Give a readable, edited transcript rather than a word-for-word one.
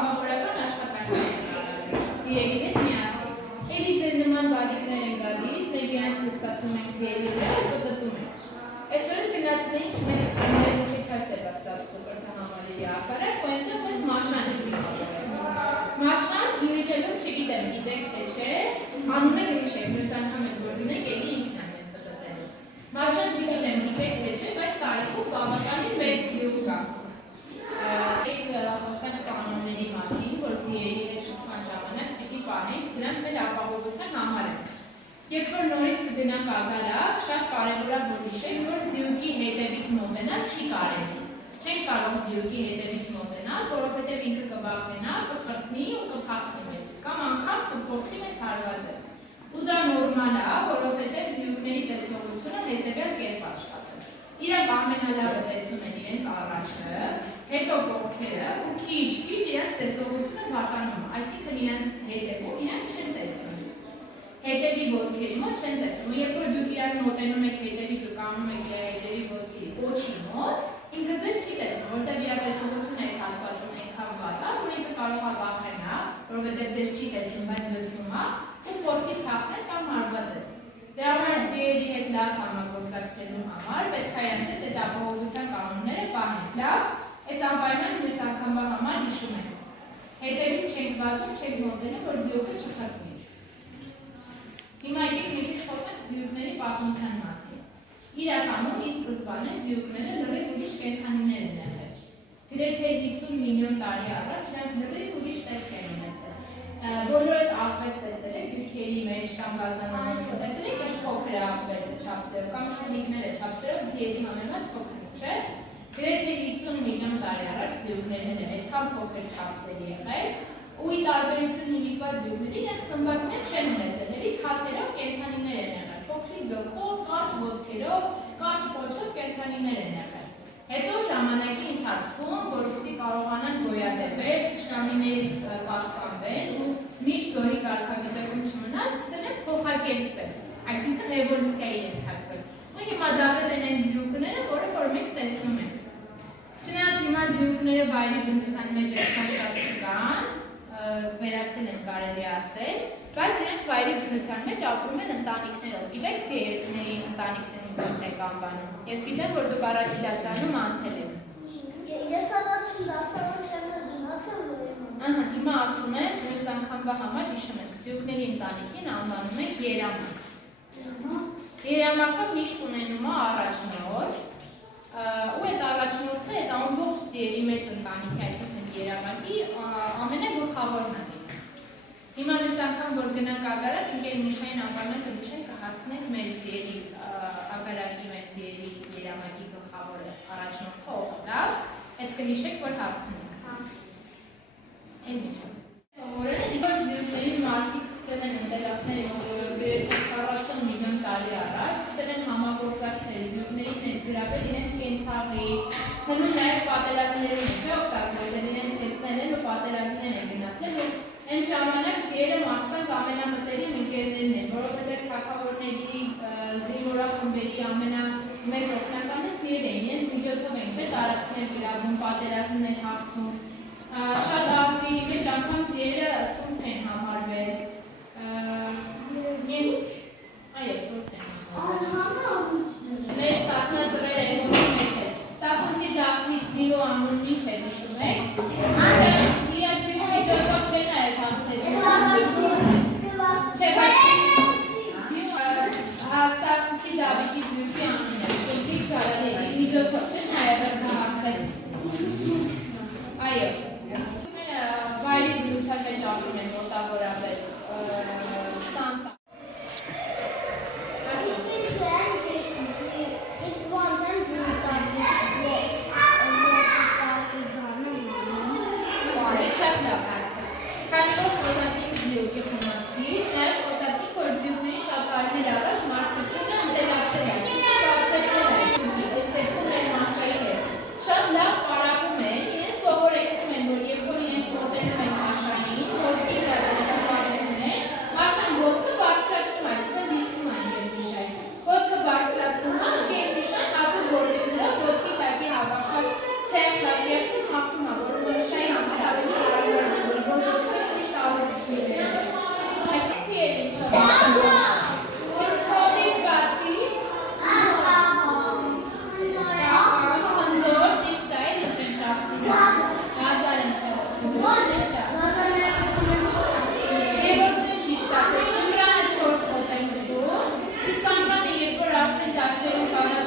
կամավորական աշխատանքներ ձիերի հետ միասին։ Էլի ձեր նման բադիկներ են գալիս, մենք իրենց նստացնում ենք ձիերի վրա ու պտտում ենք։ Այսօր գնացնենք մեր քայսեր վաստացում կրթահամալիրի ակարակ, ու այնտեղ մեզ մաշան ենք դիմավորել։ Մաշան իմիջելով չգիտեմ, գիտեք թե չէ, անունը գրիշեք, մյուս անգամ եք որ դունեք, էլի ինքն են մեզ պտտելու։ Մաշան չգիտեմ, գիտեք թե չէ, բայց տարիքով բավականին մեծ ձիու կա։ Խոսենք կանոնների մասին, որ ձիերի հետ շփման ժամանակ պիտի պահենք, դրանք մեր ապահովության համար են։ Երբ որ նորից կգնանք ակարակ, շատ կարևոր է որ հիշեք, որ ձիուկի հետևից մոտենալ չի կարելի։ Չենք կարող ձիուկի հետևից մոտենալ, որովհետև ինքը կվախենա, կխրտնի ու կփախնի մեզից, կամ անգամ կփորձի մեզ հարվածել։ Ու դա նորմալ է, որովհետև ձիուկների տեսողությունը հետևյալ կերպ աշխատել։ Իրանք ամենալավը տեսնում են իրենց առաջը, հետո կողքերը ու քիչ իրենց տեսողությունը վատանում, այսինքն իրենց հետևում իրենք չեն տեսնում։ Հետևի ոտքերի մոտ չեն տեսնում, երբ որ դուք իրար մոտենում եք հետևից ու կանգնում եք իր հետևի ոտքերի պոչի մոտ, ինքը ձեզ չի տեսնում, որտեղ իր տեսողությունը եք հատվածում այնքան վատ է, որ ինքը կարող է վախենա, որովհետև ձեզ չի տեսնում, բայց լսում է ու փորձի թաքնել կամ հարվածել։ Դրա համար ձիերի հետ լավ համագործակցելու համար պետք է իրենց հետ ապահովության կանոնները պահենք։ Լավ, այս անպայման մյուս անգամվա համար հիշում ենք։ Հետևից չենք վազում, չենք մոտենում, որ ձիուկը չխրտնի։ Հիմա եկեք մի քիչ խոսենք ձիուկների պատմության մասին։ Իրականում ի սկզբանե ձիուկները լրիվ ուրիշ կենդանիներ են եղել։ Գրեթե 50 միլիոն տարի առաջ նրանք լրիվ ուրիշ տեսք են ունեցել։ Բոլորդ աղվես տեսել եք գրքերի մեջ կամ գազանանոցում տեսել եք ինչ փոքր է աղվեսը չափսերով կամ շունիկները չափսերով ձիերի համեմատ փոքր չէ։ Գրեթե 50 միլիոն տարի առաջ ձիուկներն են այդքան փոքր չափսերի եղել։ Ու ի տարբերություն հիմիկվա ձիուկների իրենք սմբակներ չեն ունեցել, էլի քաթերով կենդանիներ են եղել, փոքրիկ գլխով, կարճ ոտքերով, կարճ պոչով կենդանիներ են եղել։ Հետո ժամանակի ընթացքում, որովհետեւ կարողանան գոյատևել, թշնամիներից պաշտպանվել ու միշտ զոհի կարգավիճակում չմնալ, սկսել են փոխակերպվել, այսինքն էվոլյուցիայի ենթարկվել։ Ու հիմա դարձել են այն ձիուկները, որը որ մենք տեսնում ենք։ Չնայած հիմա ձիուկները վայրի բնության մեջ այդքան շատ չկան, վերացել են կարելի ասել, բայց իրենք վայրի բնության մեջ ապրում են ընտանիքներով։ Գիտեք ձիերի ընտանիքներին ոնց եք անվանում։ Ես գիտեմ, որ դուք առաջի դասարանում անցել եք։ Ես առաջին դասարանում չեմ իմացել, որ Ահա, հիմա ասում եմ, մյուս անգամվա համար հիշում ենք, ձիուկների ընտանիքին անվանում ենք երամակ։ Երամակը միշտ ունենում է առաջնորդ, ու այդ առաջնորդը այդ ամբողջ ձիերի մեծ ընտանիքի, այսինքն երամակի ամենագլխավորն է։ Հիմա մեզ անգամ որ գնանք ագարակ, ինքեր Միշային անվանում կհիշենք կհարցնենք մեր ձիերի ագարակի մեր ձիերի երամակի գլխավոր առաջնորդը ով է, այդ կհիշեք որ հարցնենք։ Այն ինչ է։ Օրենը դիպար ձիուկների մարդիկ սկսել են ընտելացնել գրեթե 40 միլիոն տարի առաջ, սկսել են համագործակցել ձիուկների ներգրավել իրենց կենցաղի, հնում նաև պատերազմներում չէ օգտագործել, իրենց հեծնել են ու պատերազմներ են գնացել ու այն ժամանակ ձիերը մարդկանց ամենամտերիմ ընկերներն են, որովհետև թագավորների, զինվորախմբերի ամենամեծ օգնականը ձիեր էին, իրենց միջոցով են չէ տարածքներ գրավում, պատերազմներ հաղթում, շատ ազգերի մեջ անգամ ձիերը սուրբ են համարվել, այո սուրբ են համարվել, մեր Սասնա ծռեր էպոսի մեջ է, Սասնցի դաղթի ձիու անունն ինչ է հիշում եք, իրան ձիու միջոցով չեն այլ հաղթեցին, չէ, բայց Սասնցի դավիթի ձիուկի անունն է, շուտիկ ճարալերի միջոցով չեն այլ հաղթեցին, այո, վայրի բնության մեջ ապրում են մոտավորապես դասերում կարա